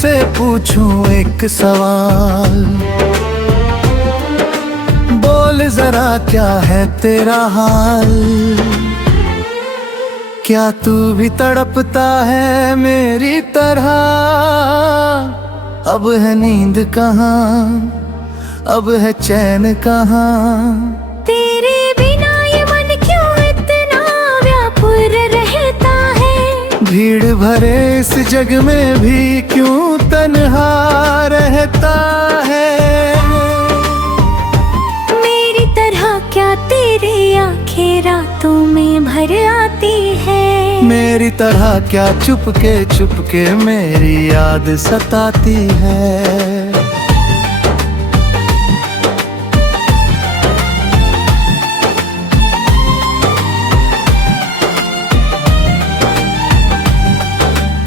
तुझसे पूछूं एक सवाल, बोल जरा क्या है तेरा हाल। क्या तू भी तड़पता है मेरी तरह, अब है नींद कहाँ, अब है चैन कहाँ। तेरे बिना ये मन क्यों इतना व्याकुल रहता है, भीड़ भरे इस जग में भी क्यों तन्हा रहता है। मेरी तरह क्या तेरी आंखें रातों में भर आती है, मेरी तरह क्या चुपके मेरी याद सताती है।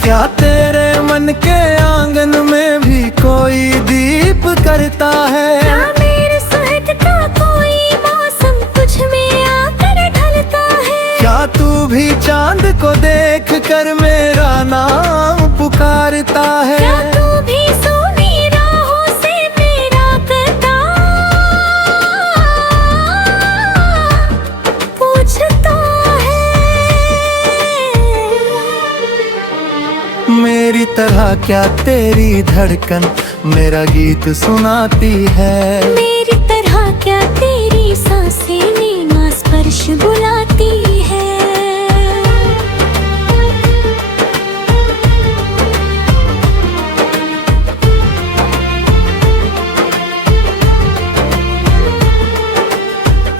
क्या तेरे मन के आंगन में भी कोई दीप करता है, क्या मेरे सुहग का कोई मौसम तुझ में आकर ढलता है। क्या तू भी चांद को देख कर मेरा नाम पुकारता है। क्या तू भी सोनी राहों से मेरा कता पूछता है। मेरी तरह क्या तेरी धड़कन मेरा गीत सुनाती है, मेरी तरह क्या तेरी सांसें नीमा स्पर्श बुलाती है।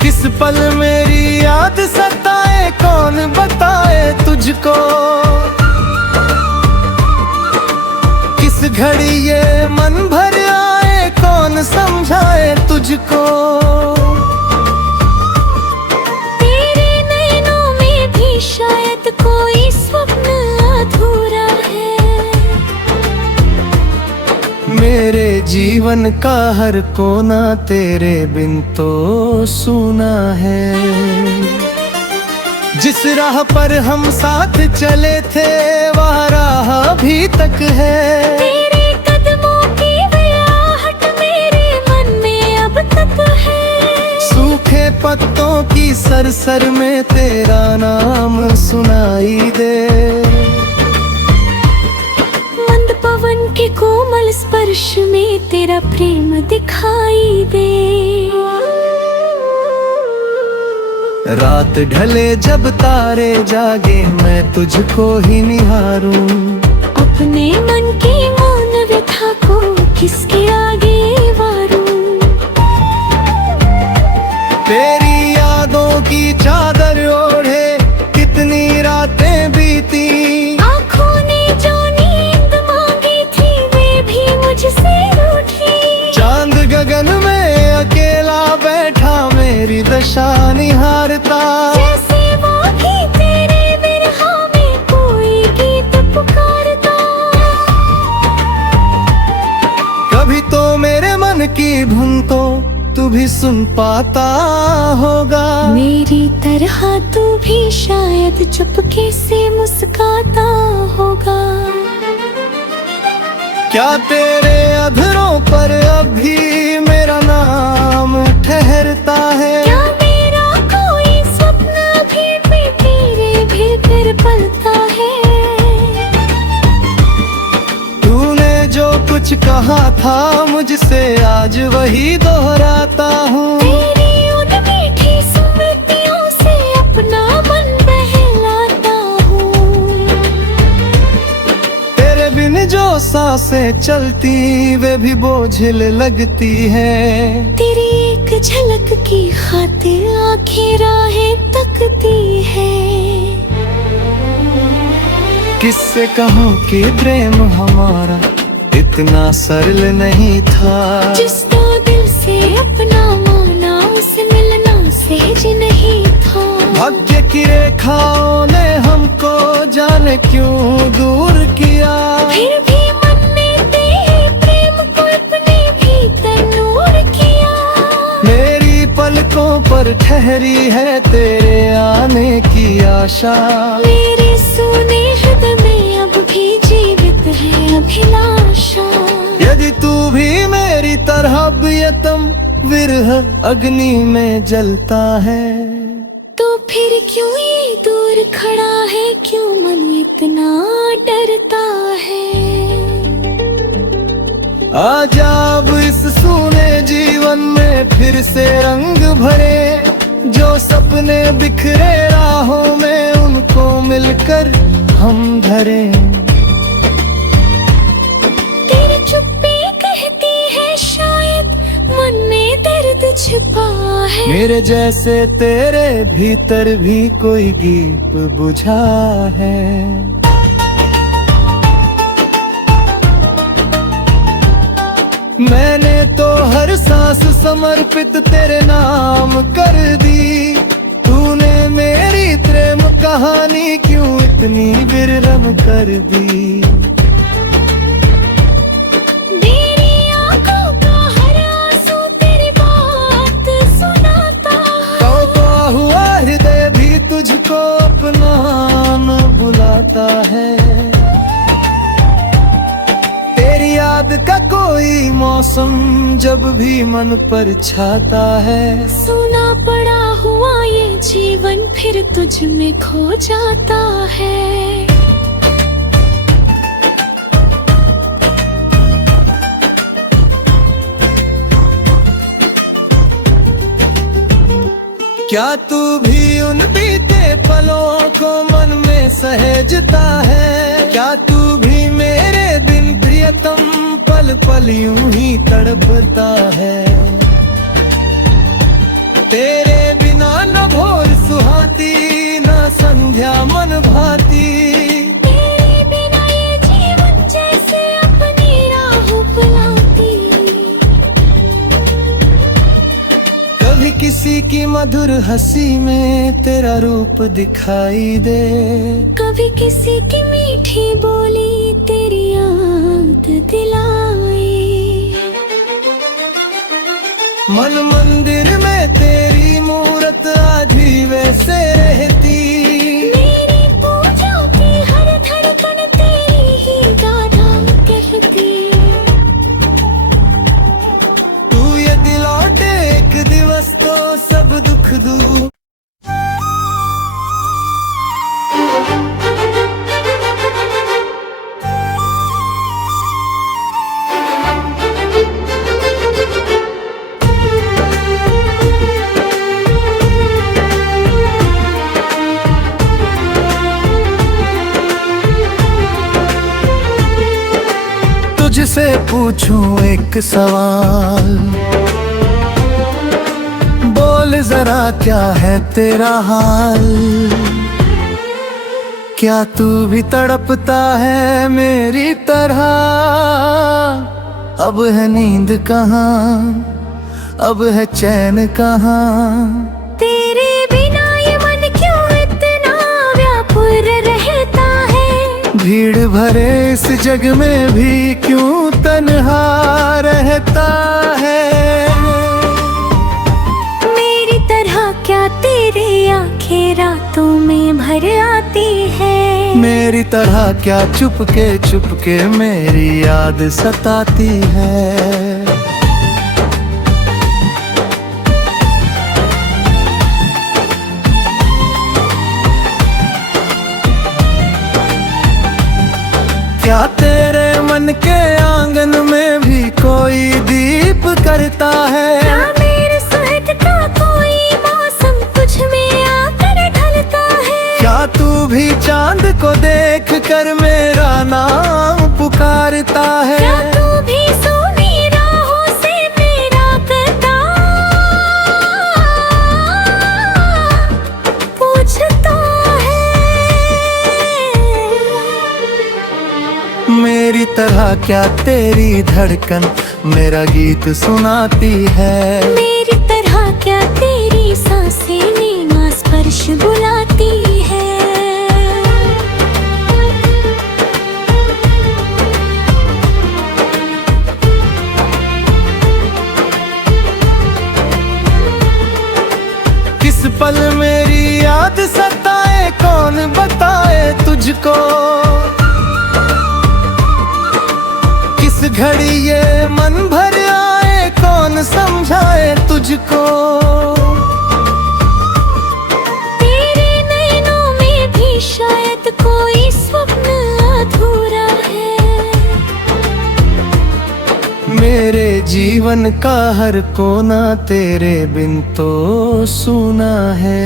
किस पल मेरी याद सताए कौन बताए तुझको, किस घड़ी ये मन भर आए कौन समझाए तुझको। तेरे नैनों में भी शायद कोई स्वप्न अधूरा है, मेरे जीवन का हर कोना तेरे बिन तो सुना है। जिस राह पर हम साथ चले थे वह राह अभी तक है, तेरे कदमों की आहट मेरे मन में अब तक है। सूखे पत्तों की सरसर में तेरा नाम सुनाई दे, मंद पवन के कोमल स्पर्श में तेरा प्रेम दिखाई दे। रात ढले जब तारे जागे मैं तुझको ही निहारूं, अपने मन की मौन व्यथा को किसके आगे वारूं। तेरी यादों की चादर ओढ़े कितनी रातें बीती, आँखों ने जो नींद मांगी थी वे भी मुझसे रूठी। चांद गगन में अकेला बैठा मेरी दशा निहारता, जैसे वो भी तेरे विरह में कोई गीत पुकारता। कभी तो मेरे मन की धुन को तू भी सुन पाता होगा, मेरी तरह तू भी शायद चुपके से मुस्काता होगा। क्या तेरे अधरों पर अभी मेरा नाम ठहरता है, क्या मेरा कोई स्वप्न भी तेरे भीतर पलता है। तूने जो कुछ कहा था मुझसे आज वही दोहराता हूँ, तेरी उन मीठी स्मृतियों से अपना मन बहलाता हूँ। तेरे बिन जो सांसें चलती वे भी बोझिल लगती है, तेरी एक झलक की खातिर आंखें राहें तकती है। किससे कहूँ कि प्रेम हमारा इतना सरल नहीं था, जिसको दिल से अपना माना उसे मिलना सहज नहीं था। भाग्य की रेखाओं ने हमको जाने क्यों दूर किया, फिर भी मन ने तेरे प्रेम को अपने भीतर नूर किया। मेरी पलकों पर ठहरी है तेरे आने की आशा, मेरे सोने हृदय में अब भी जीवित है अभिलाषा। यदि तू भी मेरी तरह प्रियतम विरह अग्नि में जलता है, तो फिर क्यों ये दूर खड़ा है, क्यों मन इतना डरता है। आजा अब इस सूने जीवन में फिर से रंग भरे, जो सपने बिखरे राहों में उनको मिलकर हम धरे। तेरी चुप्पी कहती है शायद मन में दर्द छिपा है, मेरे जैसे तेरे भीतर भी कोई दीप बुझा है। मैंने तो हर सांस समर्पित तेरे नाम कर दी, तूने मेरी प्रेम कहानी क्यों इतनी विरम कर दी। मेरी आंखों का हर आंसू तेरी बात सुनाता है, तौबा हुआ हृदय भी तुझको अपना न बुलाता है। तेरी याद का कोई मौसम जब भी मन पर छाता है, सुना पड़ा हुआ ये जीवन फिर तुझ में खो जाता है। क्या तू भी उन बीते पलों को मन में सहेजता है, क्या तू भी मेरे दिन प्रियतम पल पल यूं ही तड़पता है। तेरे बिना न भोर सुहाती न संध्या मन भाती, तेरे बिना ये जीवन जैसे अपनी राह बुलाती। कभी किसी की मधुर हंसी में तेरा रूप दिखाई दे, कभी किसी की मीठी बोली तेरी याद दिलाए। मन मंदिर में तेरी मूरत आज भी वैसे रहती, मेरी पूजा की हर धड़कन तेरी ही गाथा कहती। तू यदि लौटे एक दिवस तो सब दुख दूर। तुझसे पूछूं एक सवाल, बोल जरा क्या है तेरा हाल। क्या तू भी तड़पता है मेरी तरह, अब है नींद कहाँ, अब है चैन कहाँ। तेरे बिना ये मन क्यों इतना व्याकुल रहता है, भीड़ भरे इस जग में भी क्यों तन्हा रहता है। मेरी तरह क्या तेरी आंखें रातों में भर आती है, मेरी तरह क्या चुपके मेरी याद सताती है। क्या तेरे मन के आंगन में भी कोई दीप करता है, क्या मेरे सुहग का कोई मौसम तुझ में आकर ढलता है। क्या तू भी चांद को देख कर मेरा नाम पुकारता है। क्या तू भी सोनी राहों से मेरा कदा पूछता है। मेरी तरह क्या तेरी धड़कन मेरा गीत सुनाती है, मेरी तरह क्या तेरी सांसें नीमा स्पर्श बुलाती है। किस पल मेरी याद सताए कौन बताए तुझको, घड़ी ये मन भर आए, कौन समझाए तुझको। तेरे नैनों में भी शायद कोई स्वप्न अधूरा है। मेरे जीवन का हर कोना तेरे बिन तो सूना है।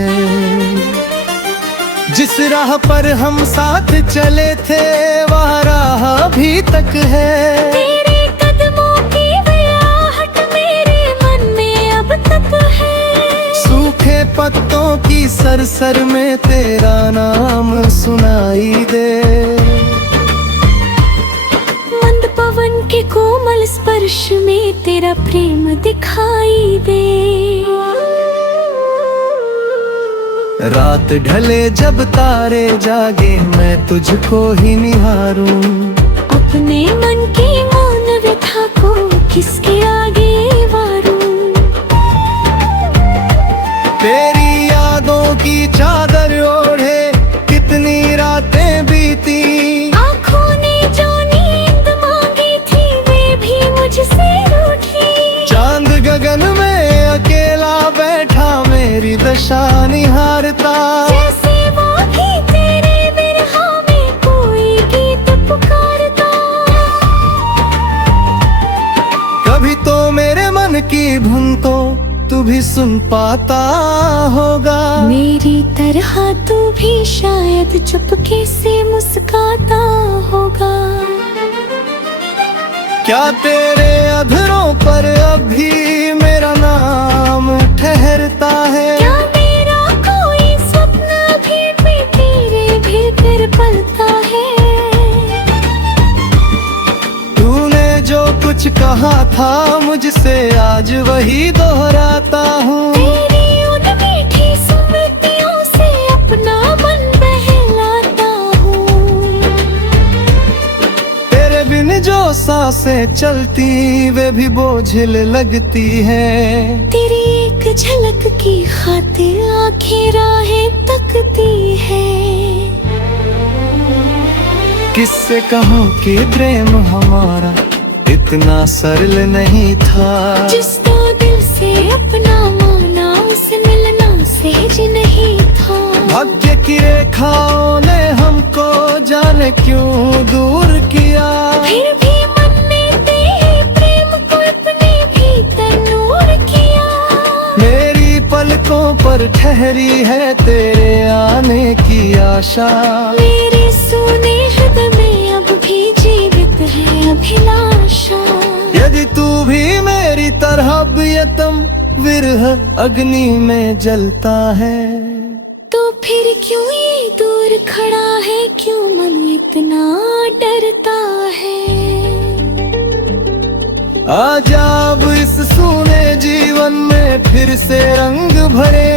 जिस राह पर हम साथ चले थे वह राह अभी तक है। तेरे कदमों की आहट मेरे मन में अब तक है। सूखे पत्तों की सरसर में तेरा नाम सुनाई दे। मंद पवन के कोमल स्पर्श में तेरा प्रेम दिखाई दे। रात ढले जब तारे जागे मैं तुझको ही निहारूं। अपने मन की मौन व्यथा को किसके आगे वारूं। तेरी यादों की चादर ओढ़े कितनी रातें बीती। आँखों ने जो नींद मांगी थी वे भी मुझसे रूठी। चांद गगन में अकेला बैठा मेरी दशा निहारता। जैसे वो भी तेरे बिरहा में कोई गीत पुकारता। कभी तो मेरे मन की धुन तो तू भी सुन पाता होगा। मेरी तरह तू भी शायद चुपके से मुस्काता होगा। क्या तेरे अधरों पर अभी मेरा नाम ठहरता है। क्या मेरा कोई स्वप्न अभी भी तेरे भीतर पलता है। तूने जो कुछ कहा था मुझसे आज वही दोहराता हूँ। तेरी उन मीठी स्मृतियों से अपना मन बहलाता हूँ। तेरे बिन जो सांसें चलती वे भी बोझिल लगती हैं। तेरी एक झलक की खातिर आंखें राहें तकती है। किससे कहूँ कि प्रेम हमारा इतना सरल नहीं था। जिस तो दिल से अपना माना उसे मिलना सहज नहीं था। भाग्य की रेखाओं ने हमको जाने क्यों दूर किया। फिर भी मन ने तेरे प्रेम को अपने भीतर नूर किया। मेरी पलकों पर ठहरी है तेरे आने की आशा। मेरे सोने हृदय में अब भी जीवित है अभिलाषा। यदि तू भी मेरी तरह वियतम विरह अग्नि में जलता है। तो फिर क्यों ये दूर खड़ा है, क्यों मन इतना डरता है। आजा अब इस सूने जीवन में फिर से रंग भरे।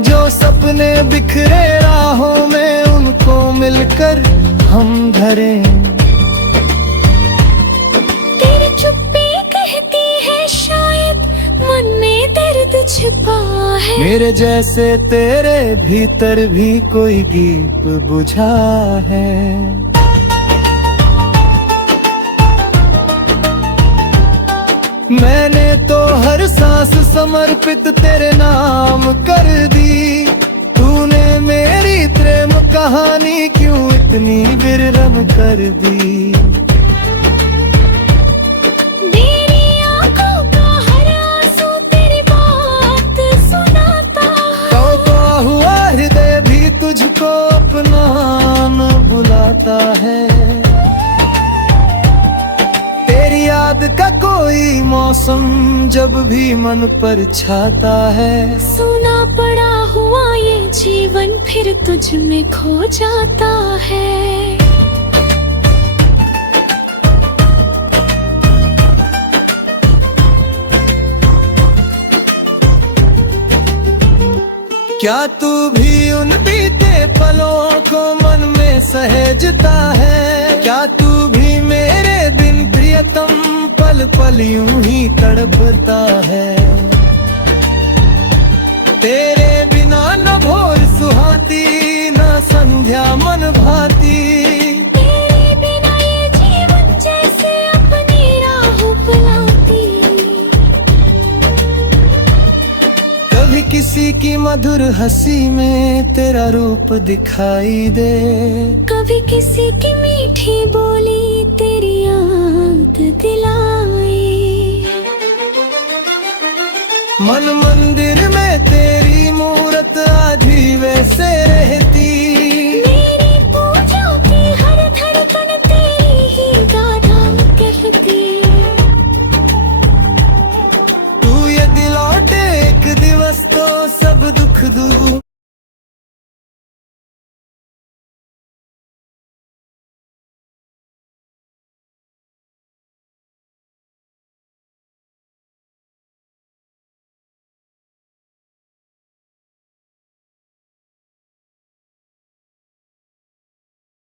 जो सपने बिखरे राहों में उनको मिलकर हम धरें। तेरी चुप्पी कहती है शायद मन में दर्द छिपा है। मेरे जैसे तेरे भीतर भी कोई दीप बुझा है। मैंने तो हर सांस समर्पित तेरे नाम कर दी। तूने मेरी प्रेम कहानी क्यों इतनी विरम कर दी। मेरी आंखों का हर आंसू तेरी बात सुनाता। तो हुआ हृदय भी तुझको अपना न बुलाता है। तेरी याद का कोई मौसम जब भी मन पर छाता है। सुना पड़ा हुआ ये जीवन फिर तुझ में खो जाता है। क्या तू भी उन बीते पलों को मन में सहेजता है। क्या तू भी मेरे बिन प्रियतम पल पल यूं ही तड़पता है। तेरे बिना न भोर सुहाती न संध्या मन भाती। तेरे बिना ये जीवन जैसे अपनी किसी की मधुर हंसी में तेरा रूप दिखाई दे, कभी किसी की मीठी बोली तेरी याद दिलाए। मन मंदिर में